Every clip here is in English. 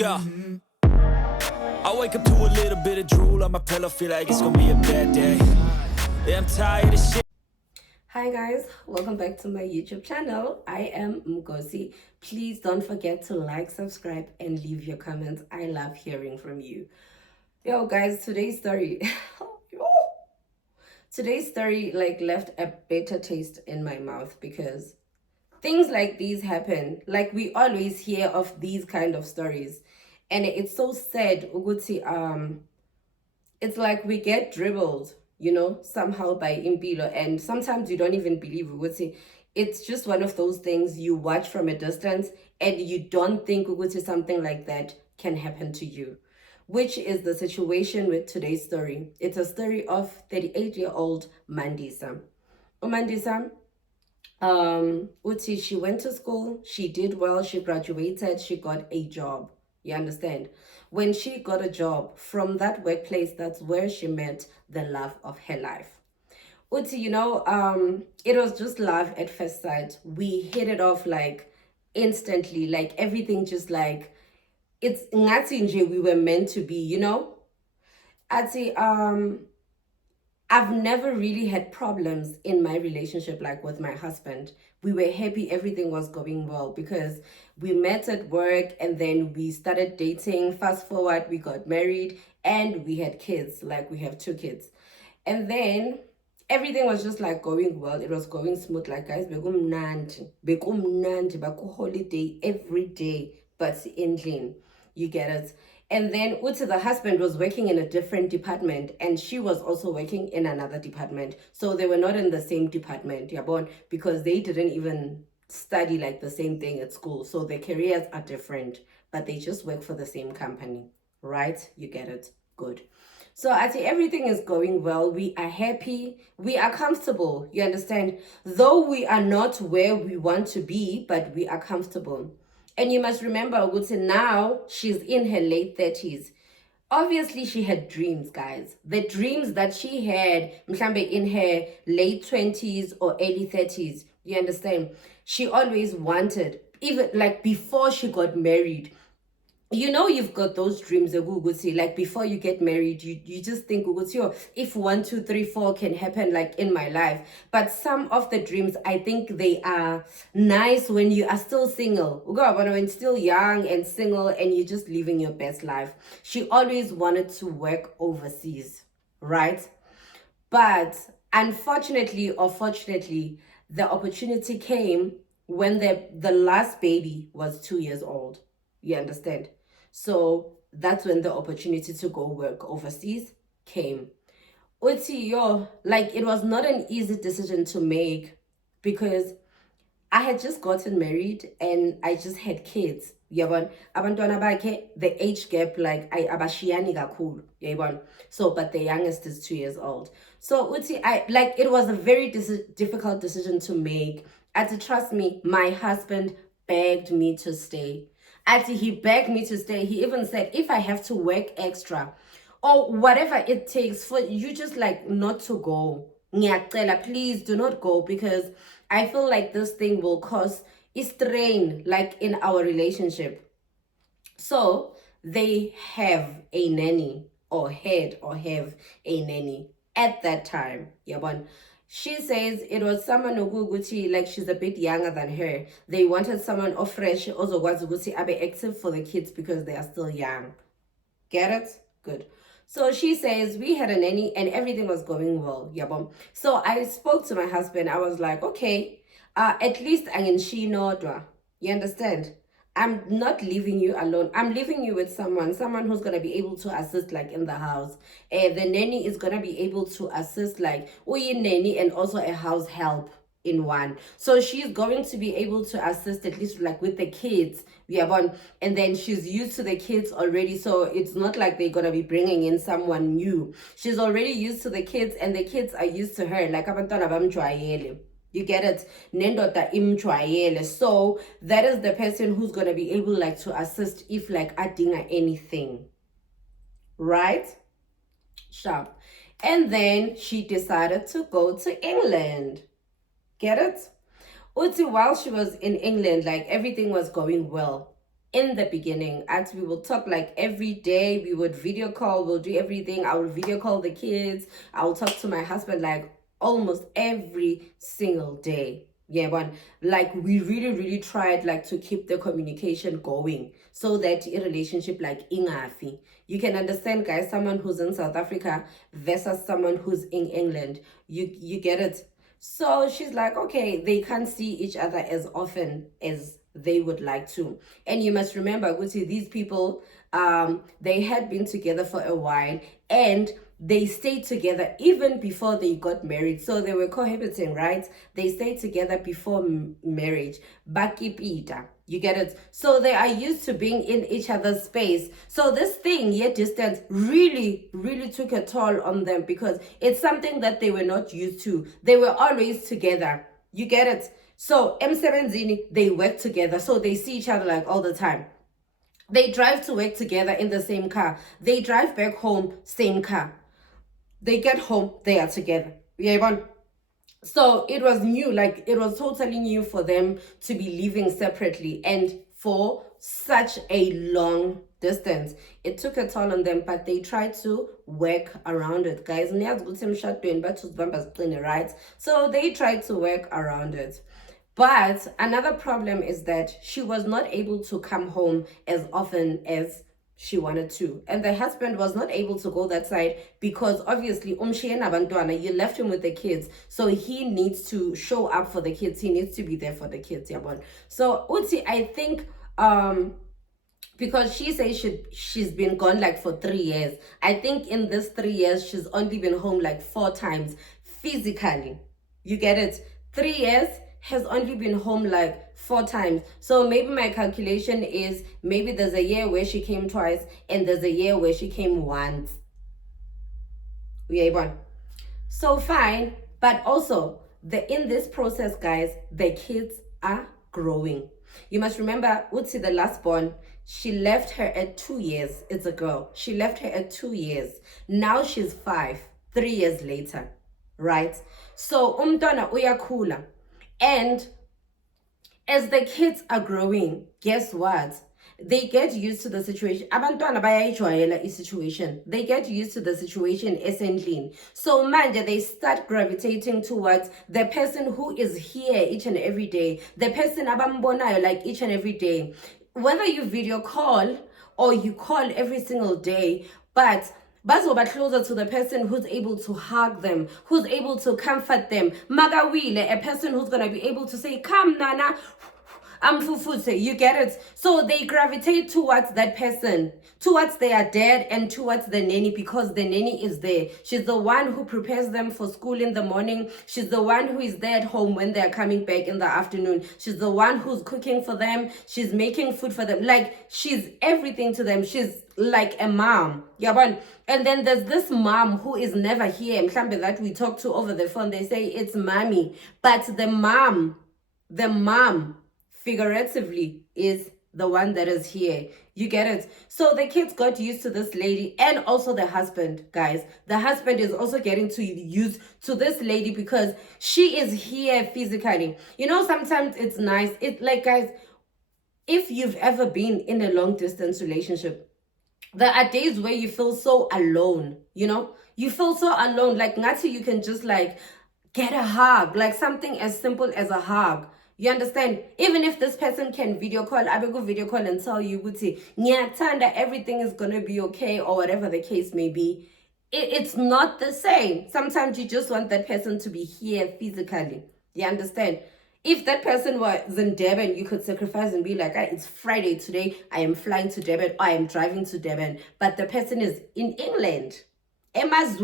go. I wake up to a little bit of drool on my pillow, feel like it's gonna be a bad day. Yeah, I'm tired of shit. Hi guys, welcome back to my YouTube channel. I am Mgosi. Please don't forget to like, subscribe, and leave your comments. I love hearing from you. Yo guys, today's story like left a bitter taste in my mouth because things like these happen. Like, we always hear of these kind of stories, and it's so sad. Uguti, it's like we get dribbled, somehow by impilo, and sometimes you don't even believe Uguti. It's just one of those things you watch from a distance and you don't think Uguti something like that can happen to you, which is the situation with today's story. It's a story of 38-year-old Mandisa. Mandisa, Uti, she went to school, she did well, she graduated, she got a job. You understand? When she got a job from that workplace, that's where she met the love of her life. Uti, it was just love at first sight. We hit it off like instantly, like everything just like, it's ngati nje we were meant to be. Ati, I've never really had problems in my relationship, like with my husband. We were happy, everything was going well because we met at work and then we started dating. Fast forward, we got married and we had kids, like we have 2 kids. And then everything was just like going well. It was going smooth. Like, guys, bekumnandi, baku holiday every day, but in clean. You get it? And then Uti, the husband, was working in a different department and she was also working in another department. So they were not in the same department, Yabon, because they didn't even study like the same thing at school. So their careers are different, but they just work for the same company, right? You get it? Good. So I say everything is going well. We are happy. We are comfortable. You understand? Though we are not where we want to be, but we are comfortable. And you must remember, Uguti, now she's in her late 30s. Obviously, she had dreams, guys. The dreams that she had, mhlambe, in her late 20s or early 30s. You understand? She always wanted, even like before she got married. You've got those dreams, like before you get married, you just think, if 1, 2, 3, 4 can happen like in my life. But some of the dreams, I think they are nice when you are still single. When still young and single and you're just living your best life. She always wanted to work overseas, right? But unfortunately or fortunately, the opportunity came when the last baby was 2 years old. You understand? So that's when the opportunity to go work overseas came. Uti, like, it was not an easy decision to make because I had just gotten married and I just had kids. Yabon, abantwana bakhe, the age gap, like, abashiyani kakhulu. Yabon. So, but the youngest is 2 years old. So Uti, it was a very difficult decision to make. And trust me, my husband begged me to stay. He begged me to stay. He even said, if I have to work extra or whatever it takes for you, just like not to go. Ngiyacela, please do not go, because I feel like this thing will cause a strain like in our relationship. So they have a nanny, or have a nanny at that time. Yabon. She says it was someone Uguti, like she's a bit younger than her. They wanted someone of fresh, also was Uguti abe active for the kids because they are still young. Get it? Good. So she says we had a nanny and everything was going well. Yabom. So I spoke to my husband. I was like, okay, at least she know. You understand? I'm not leaving you alone. I'm leaving you with someone who's going to be able to assist like in the house. The nanny is going to be able to assist like nanny and also a house help in one. So she's going to be able to assist at least like with the kids. And then she's used to the kids already. So it's not like they're going to be bringing in someone new. She's already used to the kids and the kids are used to her. Like abantwana bamjwayele. You get it? Nendota imjwayele. So that is the person who's going to be able like to assist if like adding anything. Right? Sharp. And then she decided to go to England. Get it? Uti, while she was in England, like everything was going well. in the beginning, as we will talk like every day, we would video call, we'll do everything. I will video call the kids, I will talk to my husband like almost every single day. Yeah, but like we really tried like to keep the communication going so that a relationship like ingafi. You can understand, guys, someone who's in South Africa versus someone who's in England. You get it. So she's like, okay, they can't see each other as often as they would like to. And you must remember, Guti, these people, they had been together for a while, and they stayed together even before they got married. So they were cohabiting, right? They stayed together before marriage. Bakipita. You get it? So they are used to being in each other's space. So this thing, yet distance, really took a toll on them because it's something that they were not used to. They were always together. You get it? So M7 they work together. So they see each other like all the time. They drive to work together in the same car. They drive back home, same car. They get home, they are together. Yeah, so it was new, like it was totally new for them to be living separately and for such a long distance. It took a toll on them, but they tried to work around it, guys. Right? So they tried to work around it. But another problem is that she was not able to come home as often as she wanted to, and the husband was not able to go that side because obviously you left him with the kids, so he needs to show up for the kids, he needs to be there for the kids. So Uti, I think because she says she's been gone like for 3 years, I think in this 3 years she's only been home like 4 times physically. You get it? 3 years has only been home like 4 times. So maybe my calculation is maybe there's a year where she came twice and there's a year where she came once. Yeah, so fine, but also in this process, guys, the kids are growing. You must remember, Utsi, the last born, she left her at 2 years. It's a girl. She left her at 2 years. Now she's 5, 3 years later, right? So umntwana uyakhula, and as the kids are growing, guess what? They get used to the situation. Abantwana bayayijwayela situation. They get used to the situation essentially. So manje they start gravitating towards the person who is here each and every day. The person abambonayo like each and every day. Whether you video call or you call every single day, but bazoba closer to the person who's able to hug them, who's able to comfort them. Magawile, a person who's gonna be able to say, come Nana, I'm Fufuse, you get it? So they gravitate towards that person, towards their dad and towards the nanny, because the nanny is there. She's the one who prepares them for school in the morning. She's the one who is there at home when they're coming back in the afternoon. She's the one who's cooking for them. She's making food for them. Like, she's everything to them. She's like a mom. Yeah, and then there's this mom who is never here. That we talk to over the phone. They say it's mommy. But the mom, figuratively, is the one that is here. You get it? So the kids got used to this lady, and also the husband, guys. The husband is also getting to used to this lady because she is here physically. You know, sometimes it's nice. It's like, guys, if you've ever been in a long distance relationship, there are days where you feel so alone, you know? You feel so alone. Like, not you can just like get a hug, like something as simple as a hug. You understand? Even if this person can video call, I will go video call and tell you, Nyatanda, everything is gonna be okay, or whatever the case may be. It's not the same. Sometimes you just want that person to be here physically. You understand? If that person was in Durban, you could sacrifice and be like, ah, it's Friday today, I am flying to Durban, or I am driving to Durban. But the person is in England. Guys,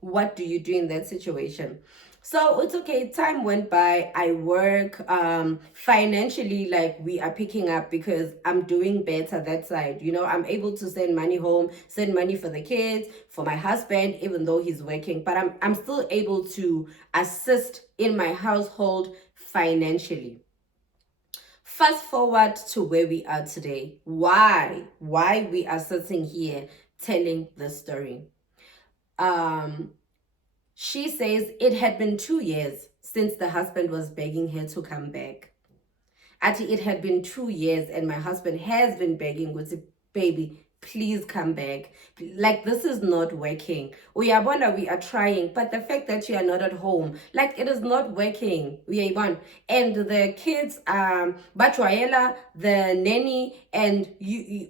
what do you do in that situation? So it's okay. Time went by. I work financially, like we are picking up because I'm doing better that side. You know, I'm able to send money home, send money for the kids, for my husband, even though he's working. But I'm still able to assist in my household financially. Fast forward to where we are today. Why we are sitting here telling the story. She says it had been 2 years since the husband was begging her to come back. Ati, it had been 2 years and my husband has been begging with baby, please come back. Like, this is not working. We are trying, but the fact that you are not at home, like, it is not working. And the kids, Batwaela, the nanny, and you.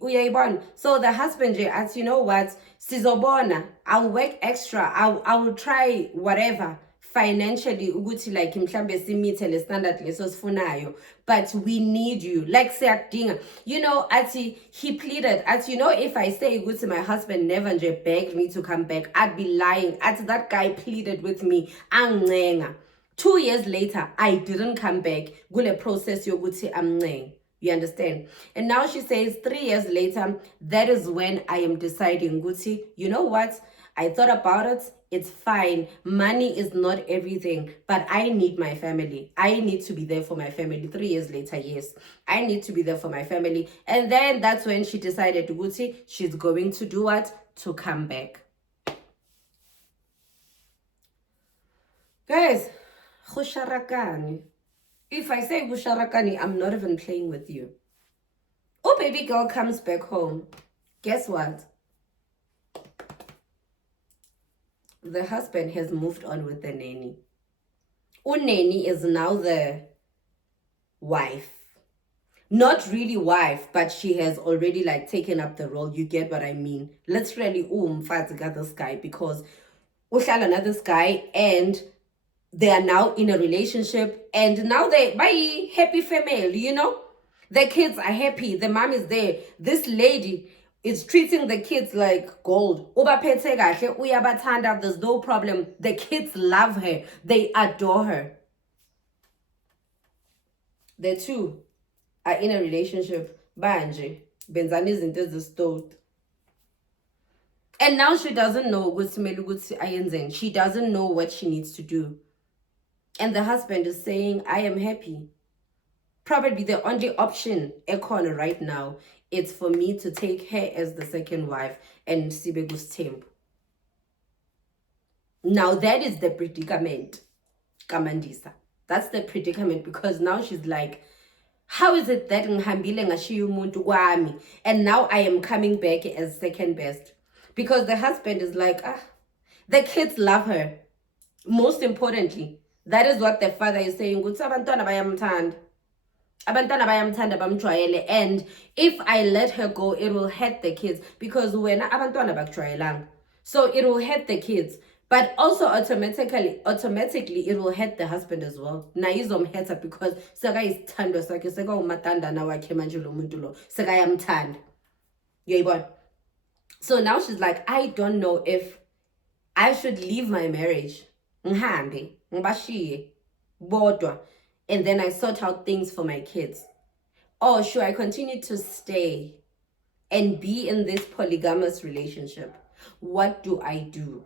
So the husband, as you know what, Sizobona, I'll work extra. I will try whatever financially ukuthi like mhlambe simithe le standard leso sifunayo, but we need you, like siyakudinga. Athi he pleaded, if I say ukuthi my husband never nje begged me to come back, I'd be lying. Athi that guy pleaded with me angincenga. 2 years later I didn't come back kule process yokuthi amncenge. You understand? And now she says 3 years later, that is when I am deciding, Guti, you know what? I thought about it. It's fine. Money is not everything, but I need my family. I need to be there for my family. 3 years later, yes, I need to be there for my family. And then that's when she decided, Guti, she's going to do what? To come back. Guys, khusharakani. If I say Gusharakani, I'm not even playing with you. Oh, baby girl comes back home. Guess what? The husband has moved on with the nanny. Nanny is now the wife. Not really wife, but she has already like taken up the role. You get what I mean? Literally, got this guy because uhlala this guy and they are now in a relationship and now they bye happy family, the kids are happy, the mom is there, this lady is treating the kids like gold. There's no problem. The kids love her, they adore her. The two are in a relationship. Banje benzani izinto ezistot. And now she doesn't know. She doesn't know what she needs to do. And the husband is saying, I am happy. Probably the only option ekhona right now is for me to take her as the second wife and Sibegu's temp. Now that is the predicament, Mandisa. That's the predicament, because now she's like, how is it that ngihambile ngashiya umuntu kwami and now I am coming back as second best? Because the husband is like, the kids love her. Most importantly, that is what the father is saying. And if I let her go, it will hurt the kids. Because when so it will hurt the kids. But also automatically, it will hurt the husband as well. Na izomhetha because saka is thandwa sakhe, saka umatanda na wakhe manje lo muntu lo. Saka yamthanda. Yayibona. So now she's like, I don't know if I should leave my marriage. Ngihambe, ngibashiye bodwa, and then I sort out things for my kids. Or should I continue to stay and be in this polygamous relationship? What do I do?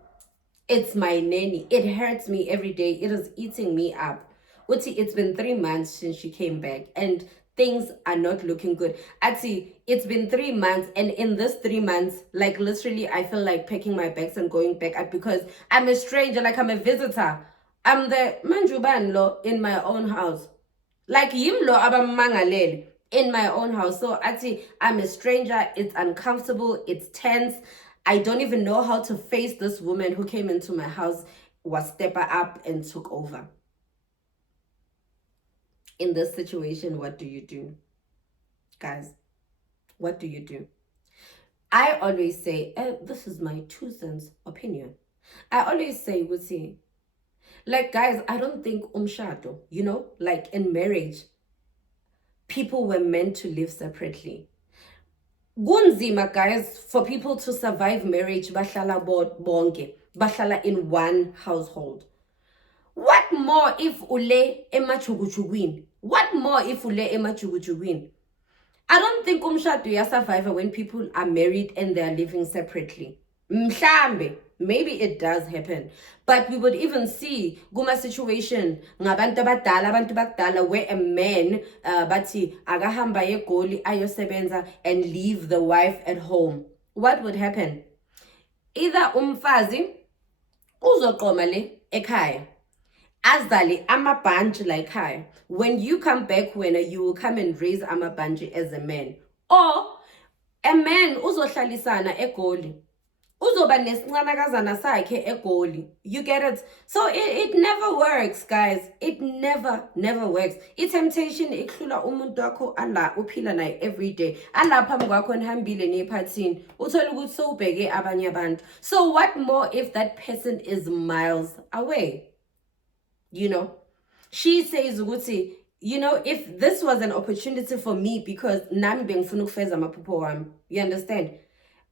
It's my nanny. It hurts me every day. It is eating me up. Uti, it's been 3 months since she came back and things are not looking good. Ati, it's been 3 months, and in this 3 months, like literally, I feel like packing my bags and going back because I'm a stranger, like I'm a visitor. I'm the manjuban lo in my own house. Like yim lo abamangalele in my own house. So ati, I'm a stranger. It's uncomfortable. It's tense. I don't even know how to face this woman who came into my house, was stepper up and took over. In this situation, what do you do? Guys, what do you do? I always say, this is my 2 cents opinion. I always say, Wusi, like, guys, I don't think umshado, like in marriage, people were meant to live separately. Gunzima, guys, for people to survive marriage, bahlala bonke, bahlala in one household. What more if ule emachuguchugwin? What more if ule emachuguchugwin? I don't think umshado survive when people are married and they are living separately. Mhlambe, maybe it does happen, but we would even see guma situation ngabantu abadala where a man bathi akahamba egoli ayosebenza and leave the wife at home. What would happen? Either umfazi uzoqoma le ekhaya Azali, amabhantshi like hi. When you come back, when you will come and raise amabhantshi as a man. Or a man uzohlalisana egoli. Uzoba nesincanakazana sakhe egoli. You get it? So it never works, guys. It never works. I-temptation iklula umuntu wakho ala uphila naye every day. Ala phambi kwakho nihambile niyephathini. Uthola ukuthi sowubheke abanye abantu. So what more if that person is miles away? You know, she says ukuthi, you know, if this was an opportunity for me, because nami bengifuna ukufeza amaphupho wami, you understand?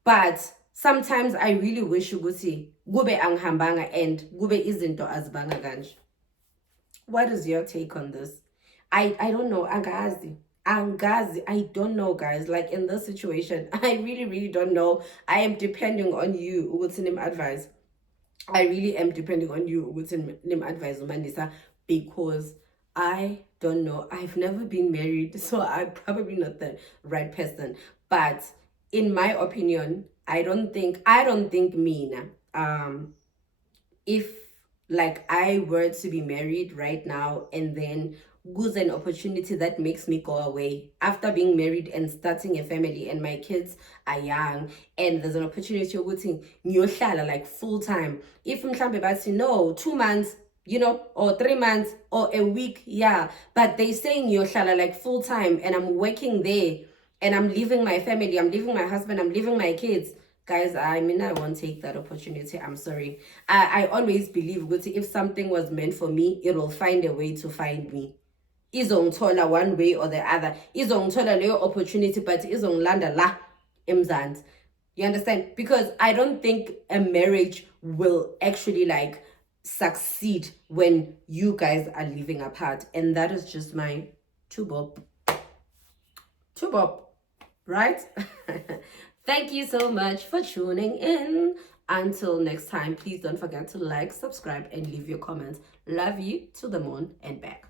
But sometimes I really wish ukuthi kube angihambanga and kube izinto azibanga kanje. What is your take on this? I don't know. Angazi, I don't know, guys. Like in this situation, I really don't know. I am depending on you ukuthi nim advice. I really am depending on you with nim advice, Mandisa, because I don't know. I've never been married, so I'm probably not the right person. But in my opinion, I don't think Mina, if like I were to be married right now and then goes an opportunity that makes me go away after being married and starting a family and my kids are young, and there's an opportunity ukuthi ngiyohlala like full time, if mhlambe bathi no 2 months, you know, or 3 months or a week, yeah, but they saying ngiyohlala like full time and I'm working there and I'm leaving my family, I'm leaving my husband, I'm leaving my kids, guys, I mean, I won't take that opportunity. I'm sorry. I always believe if something was meant for me, it will find a way to find me. Izongithola one way or the other. Izongithola leyo opportunity, but izongilanda la emzansi. You understand? Because I don't think a marriage will actually like succeed when you guys are living apart. And that is just my two bob, right? Thank you so much for tuning in. Until next time, please don't forget to like, subscribe, and leave your comments. Love you to the moon and back.